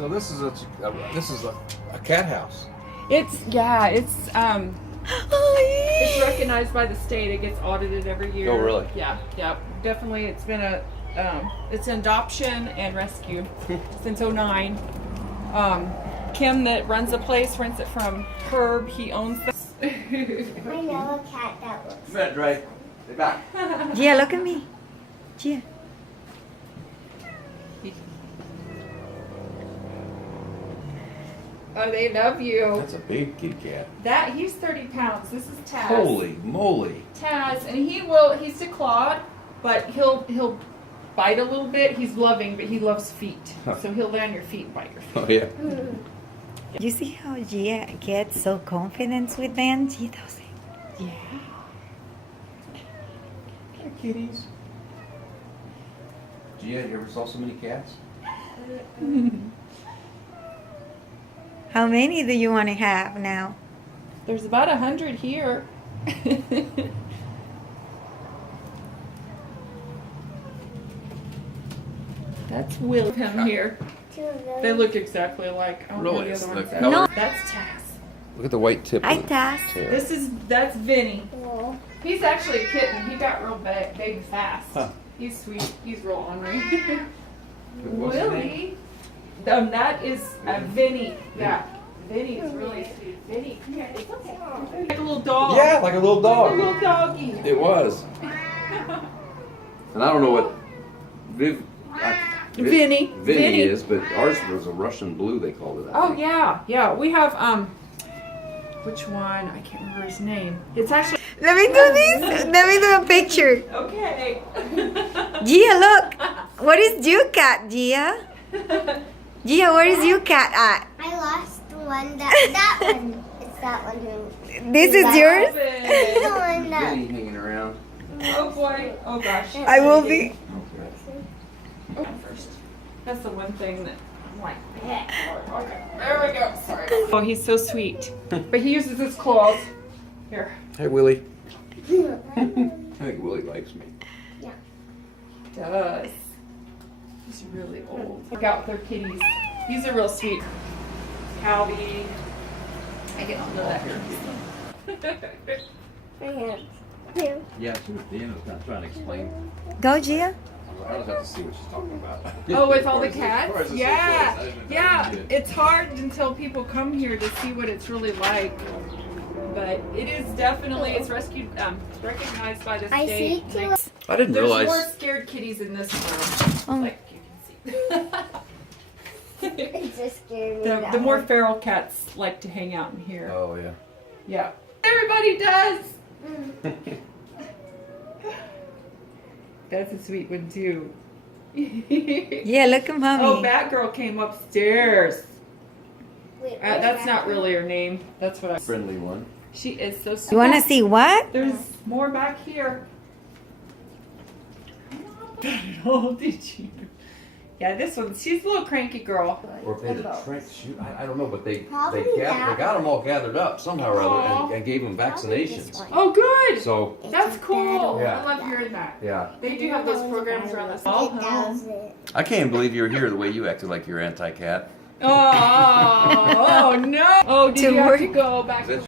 So this is a cat house. It's recognized by the state. It gets audited every year. Oh, really? Yeah, definitely. It's been it's an adoption and rescue since '09. Kim that runs the place rents it from Herb. He owns this. I know a cat that looks. You better Dre. Stay back. Gia, look at me. Gia. Oh, they love you. That's a big kitty cat. He's 30 pounds. This is Taz. Holy moly. Taz, and he's declawed, but he'll bite a little bit. He's loving, but he loves feet. So he'll lay on your feet and bite your feet. Oh yeah. You see how Gia gets so confident with them? She does it. Yeah. Hey, kitties. Gia, you ever saw so many cats? How many do you want to have now? There's about 100 here. That's Will him here. Two of those. They look exactly alike. I don't know Really? the It's other the ones. color? No, that's Taz. Look at the white tip. Hi, of the Taz. tail. That's Vinny. Cool. He's actually a kitten. He got real big fast. Huh. He's sweet. He's real ornery. What's his name? Willie. That is Vinny. Yeah. Vinny is really sweet. Vinny, come here. It's okay. Like a little dog. Yeah, like a little A dog. little doggy. It was. And I don't know what Vinny. Vinny is, but ours was a Russian blue. They called it. I Oh think. yeah. We have which one? I can't remember his name. It's actually Let me do this. Let me do a picture. okay. Gia, look. What is your cat, Gia? Gia, where is your cat at? I lost one. That one. It's that one. This is yours? The one that. Vinny hanging around. Oh boy. Oh gosh. I will be. Oh, first. That's the one thing that I'm like, okay, there we go. Sorry. Oh, he's so sweet. But he uses his claws. Here. Hey, Willie. I think Willie likes me. He does. He's really old. Look out with their kitties. These are real sweet. Calby. I get on that. Yeah, she was Dan was kind of trying to explain. Go, Gia. I just have to see what she's talking about. Oh, with all the As far as cats? the Yeah. circle is, I Yeah. didn't get it. It's hard until people come here to see what it's really like. But it is definitely, it's rescued, recognized by the I state. see two. I didn't There's realize. more scared kitties in this room. Oh. Like you can see. It just scared me. the that more one. feral cats like to hang out in here. Oh yeah. Yeah. Everybody does. That's a sweet one too. Yeah, look at mommy. Oh, Batgirl came upstairs. Wait, That's not really her name. That's what I. Friendly one. She is so sweet. You want to see what? There's more back here. Oh, did you? Yeah, this one. She's a little cranky girl. Or if they had a trench shoot, I don't know, but they Probably got them all gathered up somehow or other and gave them vaccinations. Oh, good. So That's cool. Yeah. I love hearing that. yeah, They do have those programs around the small home. I can't believe you were here the way you acted like you're anti-cat. Oh, oh no. Oh, did To you have work. to go back? That's